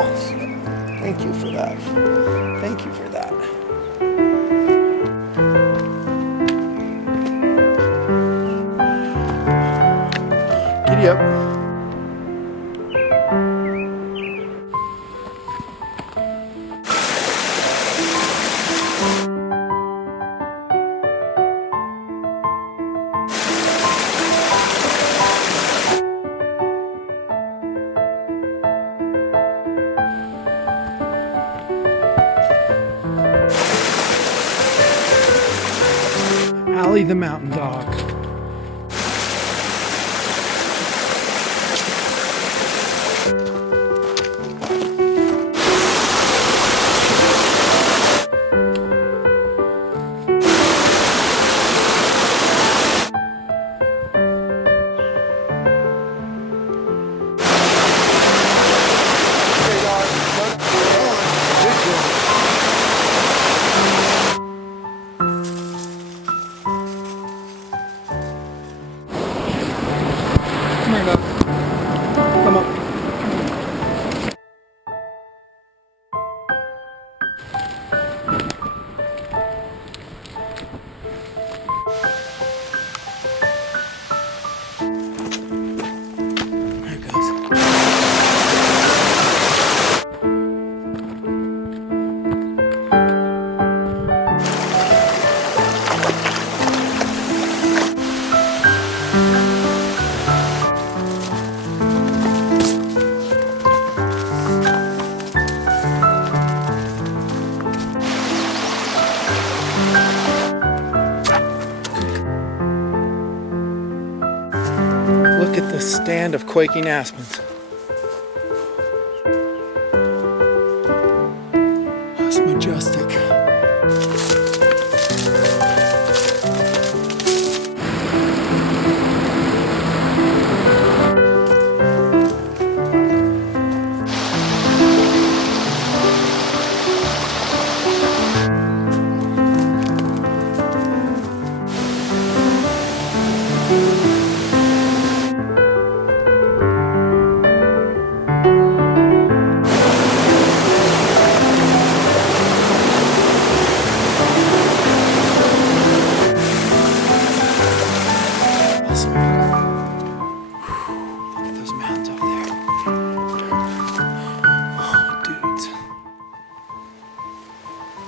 Oh, thank you for that. Thank you for that. Giddy up. Allie the Mountain Dog. Come here, dog. Come on. There it goes. Look at this stand of quaking aspens. That's majestic.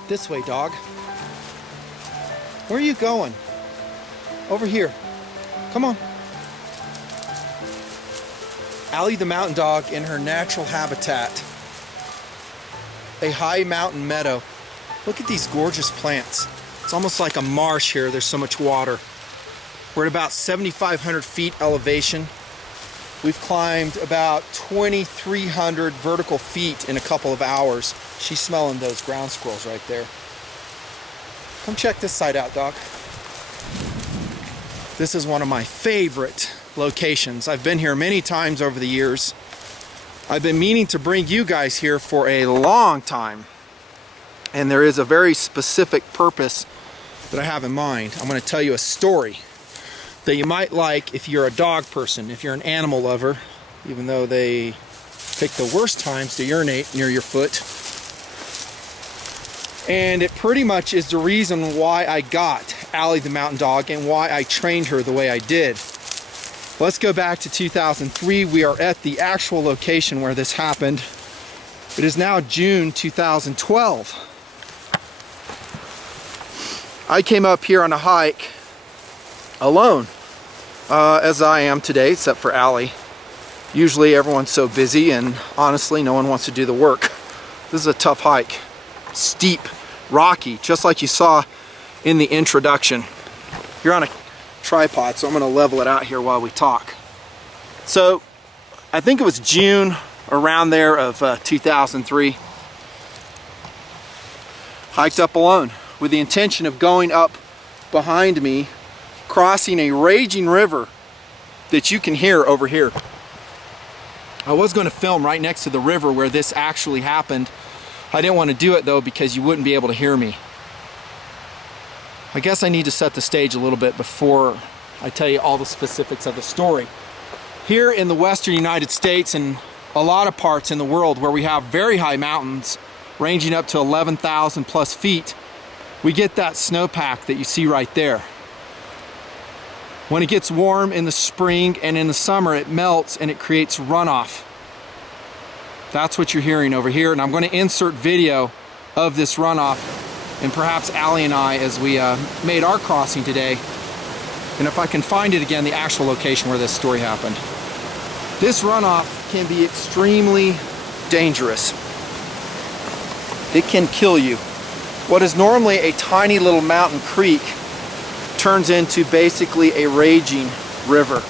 This way, dog. Where are you going? Over here. Come on. Allie the Mountain Dog in her natural habitat. A high mountain meadow. Look at these gorgeous plants. It's almost like a marsh here. There's so much water. We're at about 7,500 feet elevation. We've climbed about 2,300 vertical feet in a couple of hours. She's smelling those ground squirrels right there. Come check this side out, dog. This is one of my favorite locations. I've been here many times over the years. I've been meaning to bring you guys here for a long time. And there is a very specific purpose that I have in mind. I'm going to tell you a story that you might like if you're a dog person, if you're an animal lover, even though they pick the worst times to urinate near your foot. And it pretty much is the reason why I got Allie the Mountain Dog and why I trained her the way I did. Let's go back to 2003. We are at the actual location where this happened. It is now June 2012. I came up here on a hike alone, as I am today, except for Allie. Usually everyone's so busy and honestly no one wants to do the work. This is a tough hike. Steep, rocky, just like you saw in the introduction. You're on a tripod, so I'm going to level it out here while we talk. So I think it was June around there of 2003. Hiked up alone with the intention of going up behind me, crossing a raging river that you can hear over here. I was going to film right next to the river where this actually happened. I didn't want to do it though because you wouldn't be able to hear me. I guess I need to set the stage a little bit before I tell you all the specifics of the story. Here in the western United States and a lot of parts in the world where we have very high mountains ranging up to 11,000 plus feet, we get that snowpack that you see right there. When it gets warm in the spring and in the summer, it melts and it creates runoff. That's what you're hearing over here, and I'm going to insert video of this runoff, and perhaps Allie and I, as we made our crossing today, and if I can find it again, the actual location where this story happened. This runoff can be extremely dangerous. It can kill you. What is normally a tiny little mountain creek turns into basically a raging river.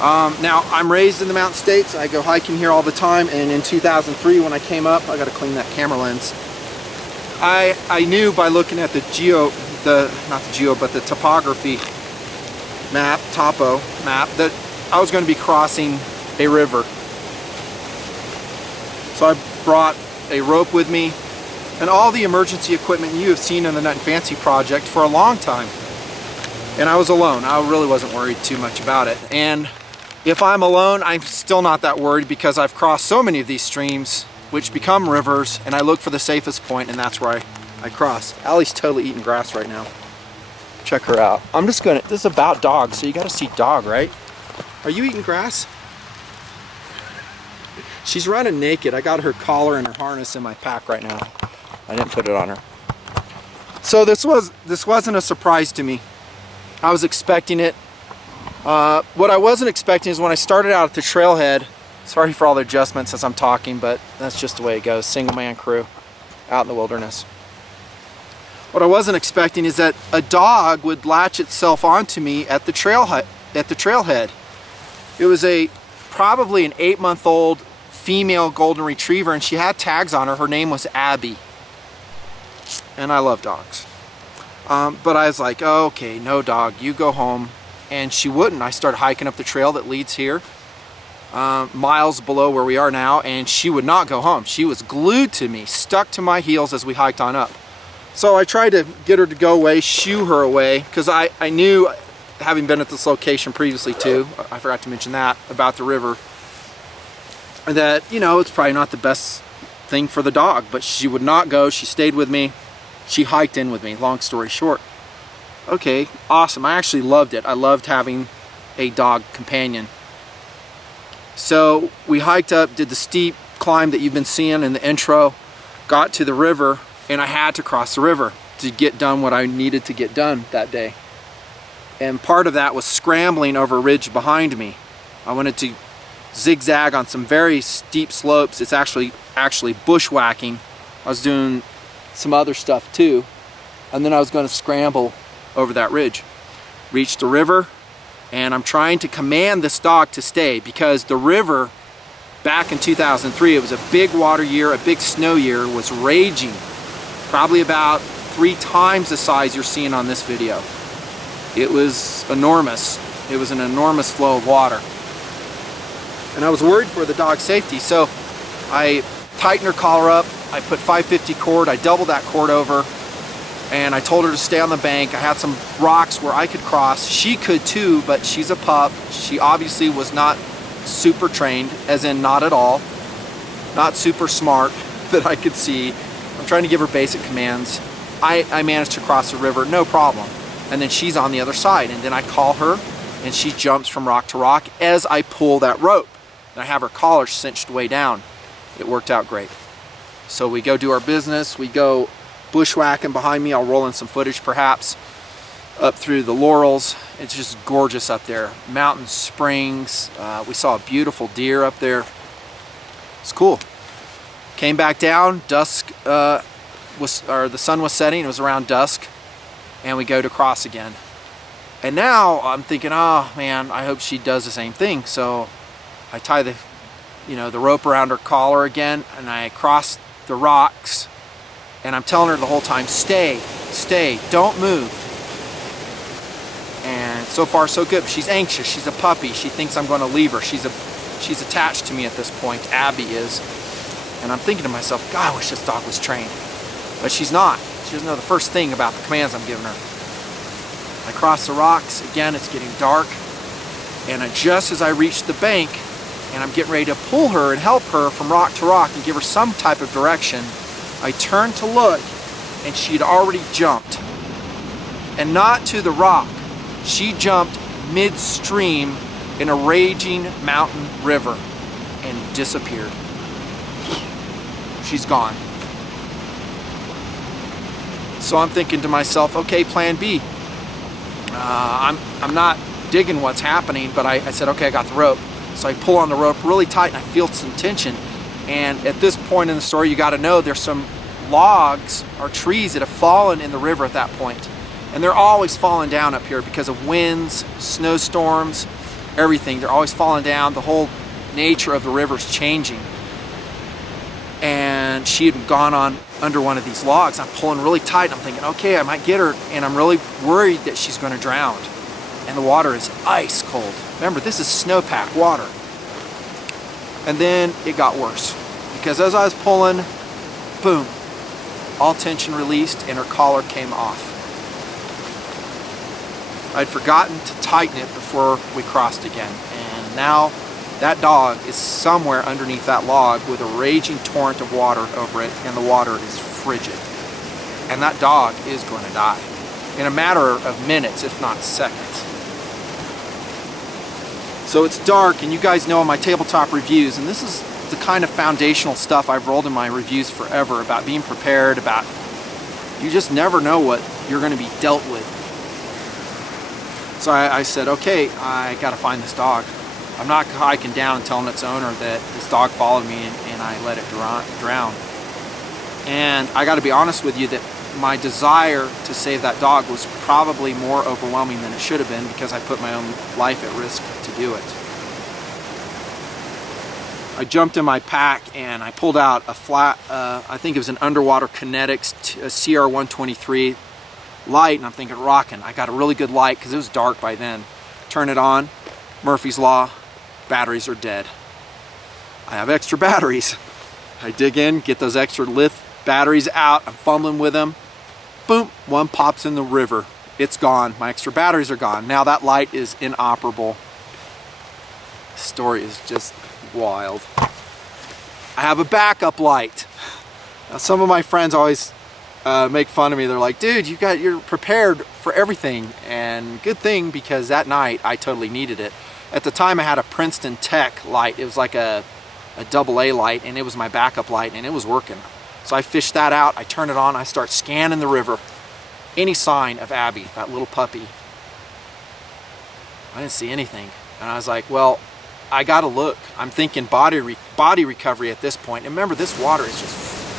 Now, I'm raised in the Mountain States. I go hiking here all the time, and in 2003 when I came up, I gotta clean that camera lens. I knew by looking at the topography map, topo map, that I was gonna be crossing a river. So I brought a rope with me and all the emergency equipment you have seen in the Nutnfancy project for a long time. And I was alone. I really wasn't worried too much about it. And if I'm alone, I'm still not that worried because I've crossed so many of these streams which become rivers, and I look for the safest point, and that's where I cross. Allie's totally eating grass right now. Check her out. This is about dogs, so you gotta see dog, right? Are you eating grass? She's running naked. I got her collar and her harness in my pack right now. I didn't put it on her. So this wasn't a surprise to me. I was expecting it. What I wasn't expecting is when I started out at the trailhead, sorry for all the adjustments as I'm talking, but that's just the way it goes. Single man crew out in the wilderness. What I wasn't expecting is that a dog would latch itself onto me at the trailhead. It was probably an 8-month-old female golden retriever, and she had tags on her. Her name was Abby. And I love dogs. But I was like, oh, okay, no dog, you go home. And she wouldn't. I started hiking up the trail that leads here, miles below where we are now, and she would not go home. She was glued to me, stuck to my heels as we hiked on up. So I tried to get her to go away, shoo her away, because I knew, having been at this location previously too, I forgot to mention that, about the river, that, you know, it's probably not the best thing for the dog, but she would not go. She stayed with me. She hiked in with me, long story short. Okay, awesome. I actually loved it. I loved having a dog companion. So we hiked up, did the steep climb that you've been seeing in the intro, got to the river, and I had to cross the river to get done what I needed to get done that day. And part of that was scrambling over a ridge behind me. I wanted to zigzag on some very steep slopes. It's actually bushwhacking. I was doing some other stuff too, and then I was going to scramble over that ridge. Reached the river, and I'm trying to command this dog to stay, because the river back in 2003, it was a big water year, a big snow year, was raging, probably about 3 times the size you're seeing on this video. It was enormous. It was an enormous flow of water, and I was worried for the dog's safety. So I tightened her collar up, I put 550 cord, I doubled that cord over, and I told her to stay on the bank. I had some rocks where I could cross. She could too, but she's a pup. She obviously was not super trained, as in not at all. Not super smart that I could see. I'm trying to give her basic commands. I managed to cross the river, no problem. And then she's on the other side, and then I call her, and she jumps from rock to rock as I pull that rope. And I have her collar cinched way down. It worked out great. So we go do our business. We go bushwhacking behind me. I'll roll in some footage perhaps, up through the laurels. It's just gorgeous up there. Mountain springs. We saw a beautiful deer up there. It's cool. Came back down. Dusk the sun was setting. It was around dusk, and we go to cross again. And now I'm thinking, oh man, I hope she does the same thing. So I tie the rope around her collar again, and I cross the rocks. And I'm telling her the whole time, stay, don't move. And so far so good. She's anxious, she's a puppy, she thinks I'm going to leave her. She's attached to me at this point, Abby is. And I'm thinking to myself, God, I wish this dog was trained. But she's not. She doesn't know the first thing about the commands I'm giving her. I cross the rocks, again it's getting dark, and just as I reach the bank, and I'm getting ready to pull her and help her from rock to rock and give her some type of direction. I turned to look, and she'd already jumped. And not to the rock. She jumped midstream in a raging mountain river and disappeared. She's gone. So I'm thinking to myself, okay, plan B. I'm not digging what's happening, but I said, okay, I got the rope. So I pull on the rope really tight and I feel some tension. And at this point in the story, you got to know there's some logs or trees that have fallen in the river at that point. And they're always falling down up here because of winds, snowstorms, everything. They're always falling down. The whole nature of the river's changing. And she had gone on under one of these logs. I'm pulling really tight. I'm thinking, okay, I might get her. And I'm really worried that she's going to drown. And the water is ice cold. Remember, this is snowpack water. And then it got worse. Because as I was pulling, boom, all tension released and her collar came off. I'd forgotten to tighten it before we crossed again. And now that dog is somewhere underneath that log with a raging torrent of water over it, and the water is frigid. And that dog is going to die in a matter of minutes, if not seconds. So it's dark, and you guys know in my tabletop reviews, and this is the kind of foundational stuff I've rolled in my reviews forever, about being prepared, about you just never know what you're going to be dealt with. So I said, okay, I got to find this dog. I'm not hiking down and telling its owner that this dog followed me and I let it drown. And I got to be honest with you that my desire to save that dog was probably more overwhelming than it should have been, because I put my own life at risk to do it. I jumped in my pack and I pulled out a flat, I think it was an Underwater Kinetics CR123 light, and I'm thinking, rocking. I got a really good light because it was dark by then. Turn it on, Murphy's Law, batteries are dead. I have extra batteries. I dig in, get those extra lithium batteries out, I'm fumbling with them. Boom, one pops in the river. It's gone. My extra batteries are gone. Now that light is inoperable. The story is just wild. I have a backup light. Now, some of my friends always make fun of me. They're like, dude, you're prepared for everything. And good thing, because that night I totally needed it. At the time I had a Princeton Tech light. It was like a AA light, and it was my backup light, and it was working. So I fished that out, I turn it on, I start scanning the river. Any sign of Abby, that little puppy. I didn't see anything. And I was like, well, I gotta look. I'm thinking body recovery at this point. And remember, this water is just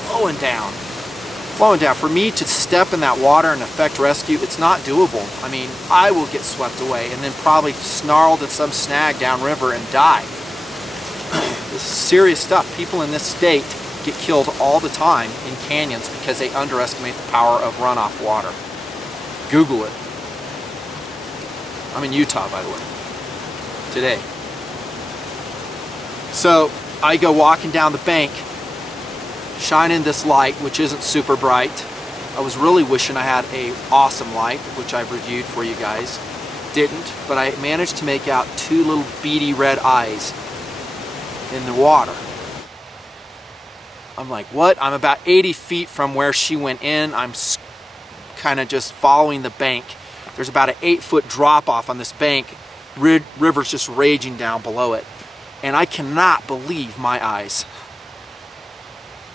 flowing down. Flowing down. For me to step in that water and effect rescue, it's not doable. I mean, I will get swept away and then probably snarled at some snag downriver and die. This is serious stuff. People in this state get killed all the time in canyons because they underestimate the power of runoff water. Google it. I'm in Utah, by the way, today. So I go walking down the bank, shining this light, which isn't super bright. I was really wishing I had an awesome light, which I've reviewed for you guys. Didn't, but I managed to make out two little beady red eyes in the water. I'm like, what? I'm about 80 feet from where she went in. I'm kind of just following the bank. There's about an 8-foot drop off on this bank. River's just raging down below it. And I cannot believe my eyes.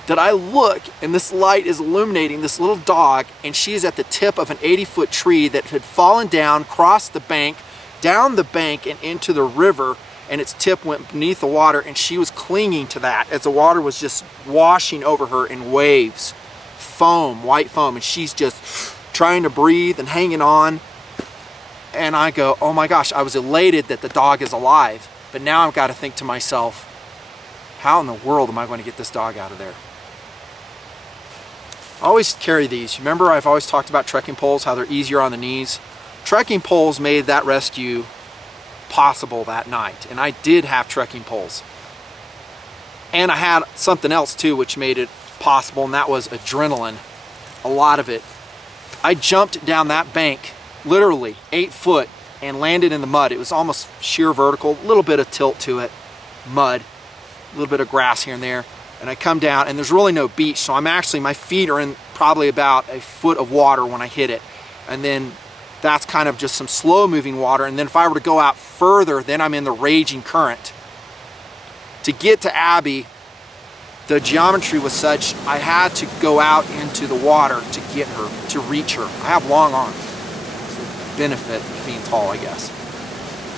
That I look and this light is illuminating this little dog, and she is at the tip of an 80-foot tree that had fallen down, crossed the bank, down the bank and into the river, and its tip went beneath the water, and she was clinging to that as the water was just washing over her in waves. Foam, white foam, and she's just trying to breathe and hanging on. And I go, oh my gosh, I was elated that the dog is alive. But now I've got to think to myself, how in the world am I going to get this dog out of there? I always carry these. Remember, I've always talked about trekking poles, how they're easier on the knees. Trekking poles made that rescue possible that night, and I did have trekking poles. And I had something else too which made it possible, and that was adrenaline. A lot of it. I jumped down that bank, literally 8 foot, and landed in the mud. It was almost sheer vertical, a little bit of tilt to it. mud, a little bit of grass here and there, and I come down and there's really no beach, so I'm actually, my feet are in probably about a foot of water when I hit it, and then that's kind of just some slow moving water, and then if I were to go out further, then I'm in the raging current. To get to Abby, the geometry was such, I had to go out into the water to get her, to reach her. I have long arms. It's a benefit of being tall, I guess.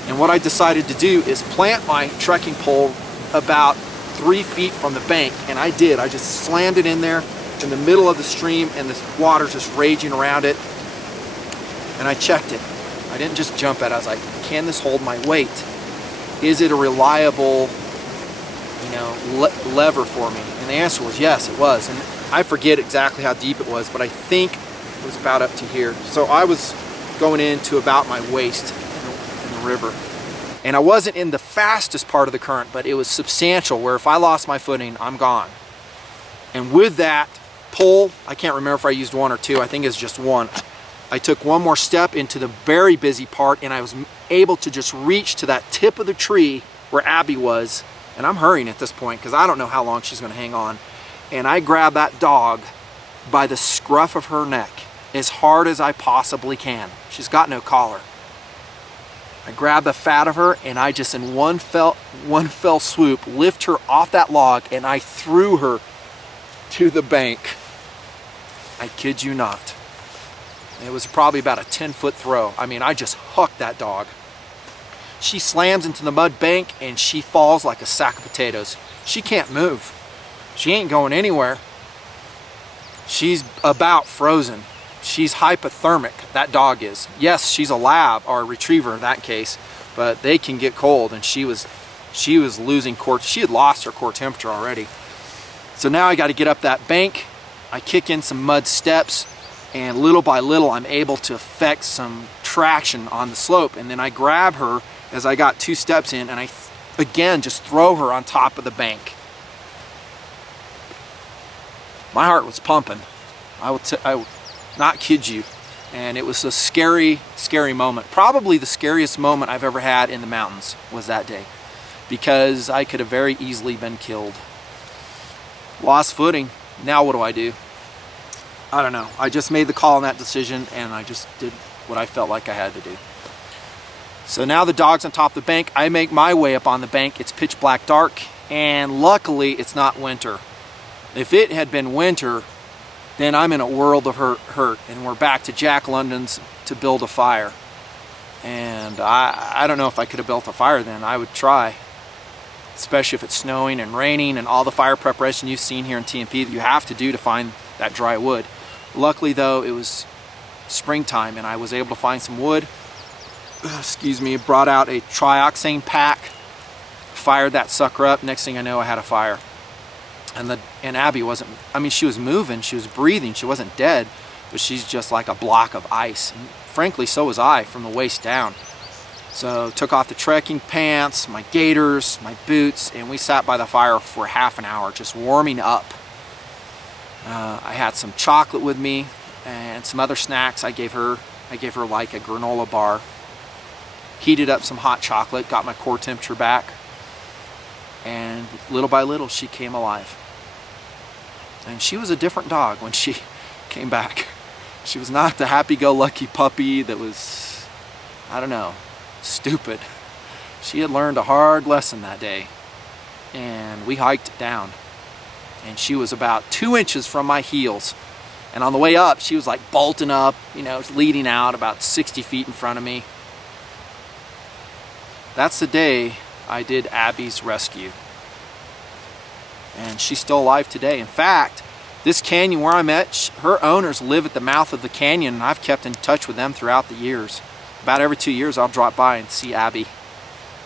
And what I decided to do is plant my trekking pole about 3 feet from the bank, and I did. I just slammed it in there in the middle of the stream, and the water's just raging around it. And I checked it. I didn't just jump at it. I was like, can this hold my weight? Is it a reliable, you know, lever for me? And the answer was yes, it was. And I forget exactly how deep it was, but I think it was about up to here. So I was going into about my waist in the river. And I wasn't in the fastest part of the current, but it was substantial, where if I lost my footing, I'm gone. And with that pole, I can't remember if I used 1 or 2, I think it's just 1. I took one more step into the very busy part, and I was able to just reach to that tip of the tree where Abby was. And I'm hurrying at this point because I don't know how long she's going to hang on. And I grabbed that dog by the scruff of her neck as hard as I possibly can. She's got no collar. I grabbed the fat of her, and I just in one fell swoop lift her off that log, and I threw her to the bank. I kid you not. It was probably about a 10-foot throw. I mean, I just hooked that dog. She slams into the mud bank and she falls like a sack of potatoes. She can't move. She ain't going anywhere. She's about frozen. She's hypothermic, that dog is. Yes, she's a lab or a retriever in that case, but they can get cold, and she was losing core. She had lost her core temperature already. So now I got to get up that bank. I kick in some mud steps, and little by little I'm able to effect some traction on the slope, and then I grab her as I got 2 steps in, and I again just throw her on top of the bank. My heart was pumping. I would not kid you, and it was a scary, scary moment. Probably the scariest moment I've ever had in the mountains was that day, because I could have very easily been killed. Lost footing. Now what do? I don't know. I just made the call on that decision, and I just did what I felt like I had to do. So now the dog's on top of the bank. I make my way up on the bank. It's pitch black dark, and luckily it's not winter. If it had been winter, then I'm in a world of hurt, and we're back to Jack London's to build a fire. And I don't know if I could have built a fire then. I would try, especially if it's snowing and raining and all the fire preparation you've seen here in TMP that you have to do to find that dry wood. Luckily though, it was springtime and I was able to find some wood. Excuse me, brought out a trioxane pack, fired that sucker up. Next thing I know, I had a fire. And Abby wasn't, I mean, she was moving, she was breathing, she wasn't dead, but she's just like a block of ice. And frankly, so was I from the waist down. So took off the trekking pants, my gaiters, my boots, and we sat by the fire for half an hour just warming up. I had some chocolate with me and some other snacks. I gave her like a granola bar. Heated up some hot chocolate, got my core temperature back, and little by little she came alive. And she was a different dog when she came back. She was not the happy-go-lucky puppy that was, I don't know, stupid. She had learned a hard lesson that day, and we hiked it down. And she was about 2 inches from my heels. And on the way up, she was like bolting up, you know, leading out about 60 feet in front of me. That's the day I did Abby's rescue. And she's still alive today. In fact, this canyon where I'm at, her owners live at the mouth of the canyon, and I've kept in touch with them throughout the years. About every 2 years, I'll drop by and see Abby.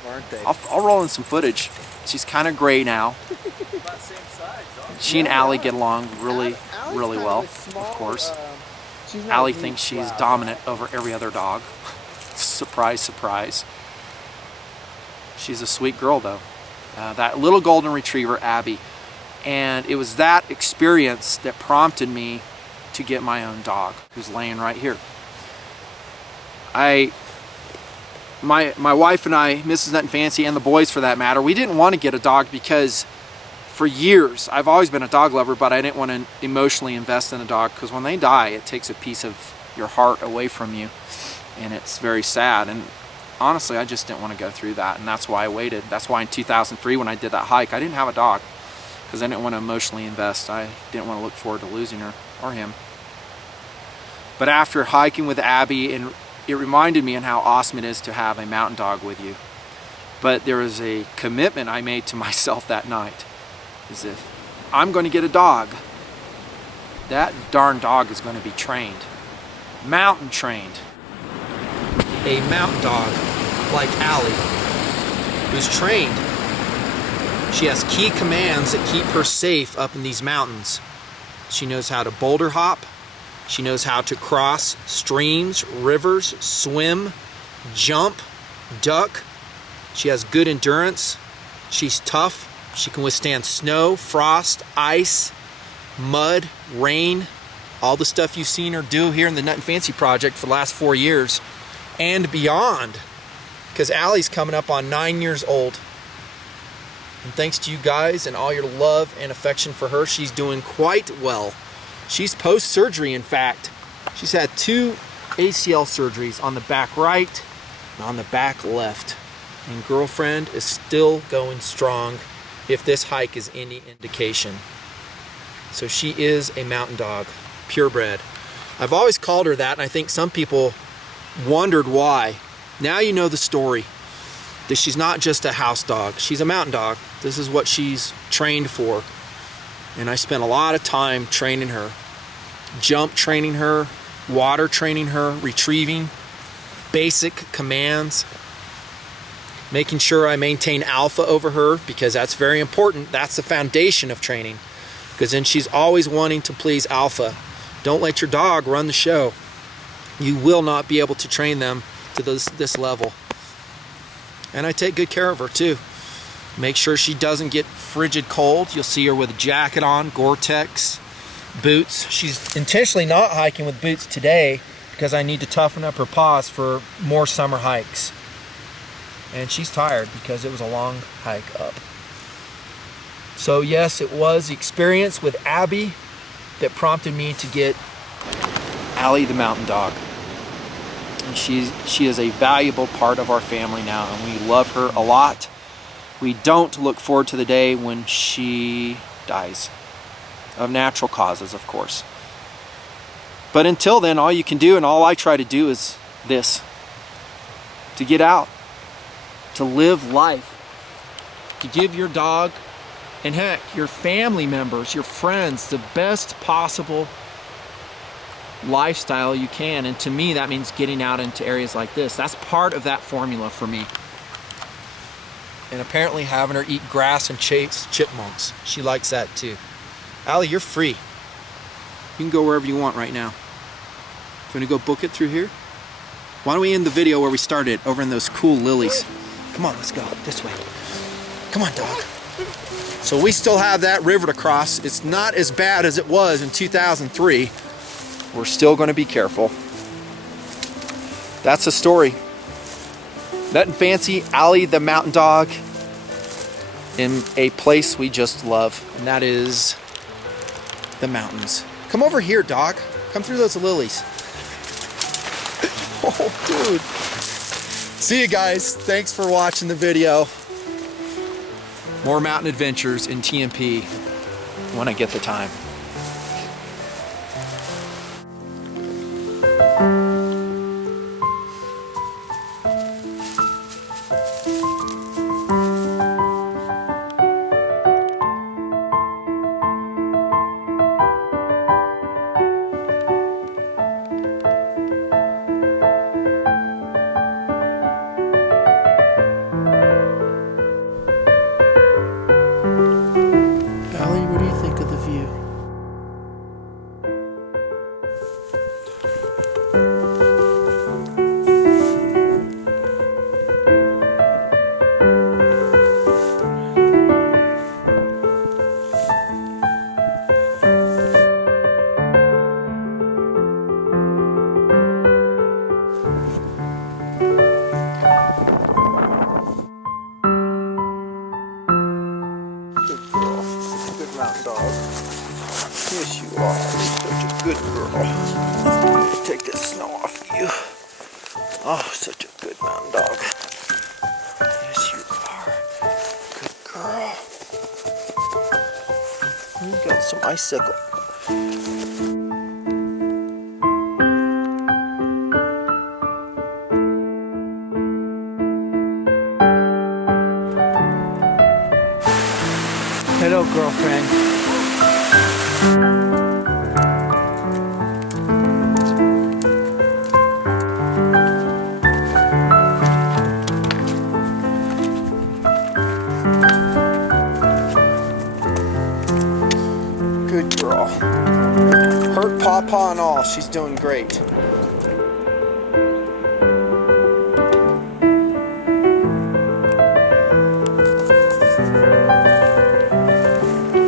Aren't they? I'll roll in some footage. She's kind of gray now. About same size, She and Allie get along really well, of course. Allie thinks she's dominant over every other dog. Surprise, surprise. She's a sweet girl though. That little golden retriever, Abby. And it was that experience that prompted me to get my own dog, who's laying right here. I my wife and I, Mrs. Nutnfancy, and the boys for that matter, we didn't want to get a dog because for years, I've always been a dog lover, but I didn't want to emotionally invest in a dog because when they die, it takes a piece of your heart away from you, and it's very sad. And honestly, I just didn't want to go through that, and that's why I waited. That's why in 2003, when I did that hike, I didn't have a dog because I didn't want to emotionally invest. I didn't want to look forward to losing her or him. But after hiking with Abby, and it reminded me on how awesome it is to have a mountain dog with you. But there was a commitment I made to myself that night. Is if I'm going to get a dog, that darn dog is going to be trained. Mountain trained. A mountain dog like Allie, who's trained. She has key commands that keep her safe up in these mountains. She knows how to boulder hop. She knows how to cross streams, rivers, swim, jump, duck. She has good endurance. She's tough. She can withstand snow, frost, ice, mud, rain, all the stuff you've seen her do here in the Nutnfancy project for the last 4 years and beyond, because Allie's coming up on 9 years old. And thanks to you guys and all your love and affection for her, she's doing quite well. She's post-surgery, in fact. She's had 2 ACL surgeries on the back right and on the back left. And girlfriend is still going strong, if this hike is any indication. So she is a mountain dog, purebred. I've always called her that, and I think some people wondered why. Now you know the story. That she's not just a house dog, she's a mountain dog. This is what she's trained for. And I spent a lot of time training her. Jump training her, water training her, retrieving, basic commands, making sure I maintain alpha over her, because that's very important. That's the foundation of training, because then she's always wanting to please alpha. Don't let your dog run the show. You will not be able to train them to this level. And I take good care of her too. Make sure she doesn't get frigid cold. You'll see her with a jacket on, Gore-Tex, boots. She's intentionally not hiking with boots today because I need to toughen up her paws for more summer hikes. And she's tired because it was a long hike up. So yes, it was the experience with Abby that prompted me to get Allie the Mountain Dog. And she is a valuable part of our family now, and we love her a lot. We don't look forward to the day when she dies, of natural causes, of course. But until then, all you can do, and all I try to do, is this: to get out, to live life, to give your dog, and heck, your family members, your friends, the best possible lifestyle you can. And to me, that means getting out into areas like this. That's part of that formula for me. And apparently having her eat grass and chase chipmunks. She likes that too. Allie, you're free. You can go wherever you want right now. You want to go book it through here? Why don't we end the video where we started, over in those cool lilies? Come on, let's go this way. Come on, dog. So we still have that river to cross. It's not as bad as it was in 2003. We're still going to be careful. That's the story. Nutnfancy, Allie the Mountain Dog, in a place we just love, and that is the mountains. Come over here, dog. Come through those lilies. Oh, dude. See you guys. Thanks for watching the video. More mountain adventures in TMP when I get the time. Allie, what do you think of the view? Mountain Dog. Yes, you are. You're such a good girl. Take this snow off you. Oh, such a good mountain dog. Yes, you are. Good girl. You got some icicle. Hello, girlfriend. Good girl. Hurt Pawpaw and all, she's doing great.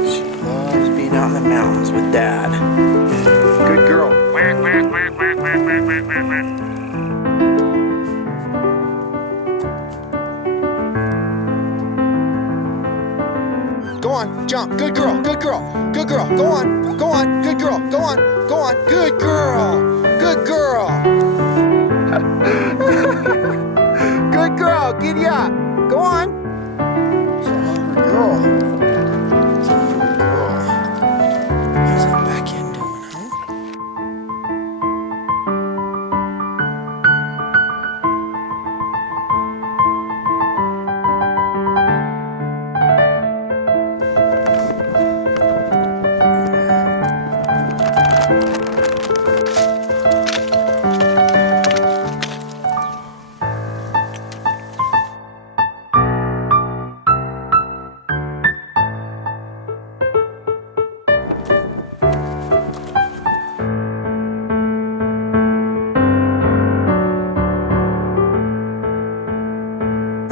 She loves being out in the mountains with Dad. Good girl. Go on, jump. Good girl, good girl, good girl. Go on, go on, good girl. Go on, go on, good girl, good girl. Good girl, giddy up. Go on. She's a hungry girl. She's a hungry girl. How's that back end doing, huh?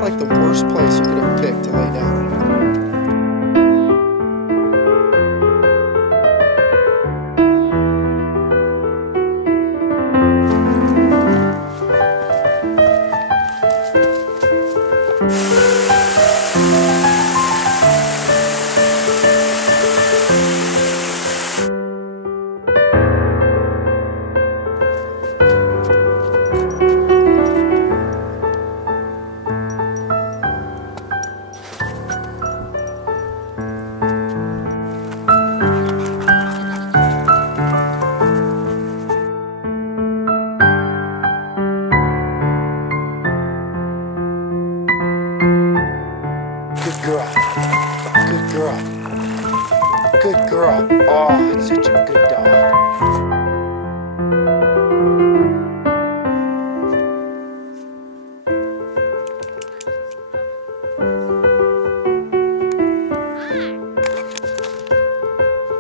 Like the worst place you could have picked to lay down. Good girl. Good girl. Good girl. Oh, it's such a good dog.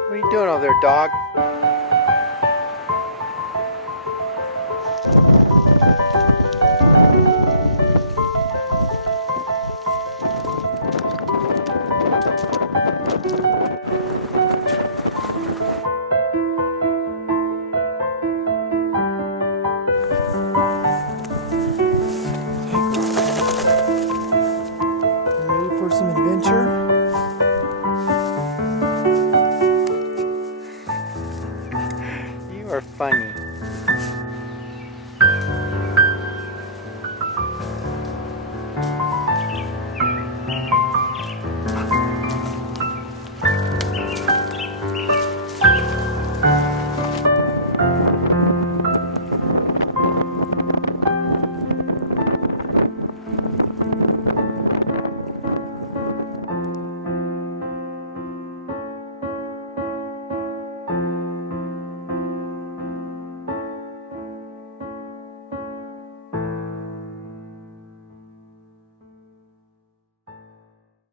What are you doing over there, dog?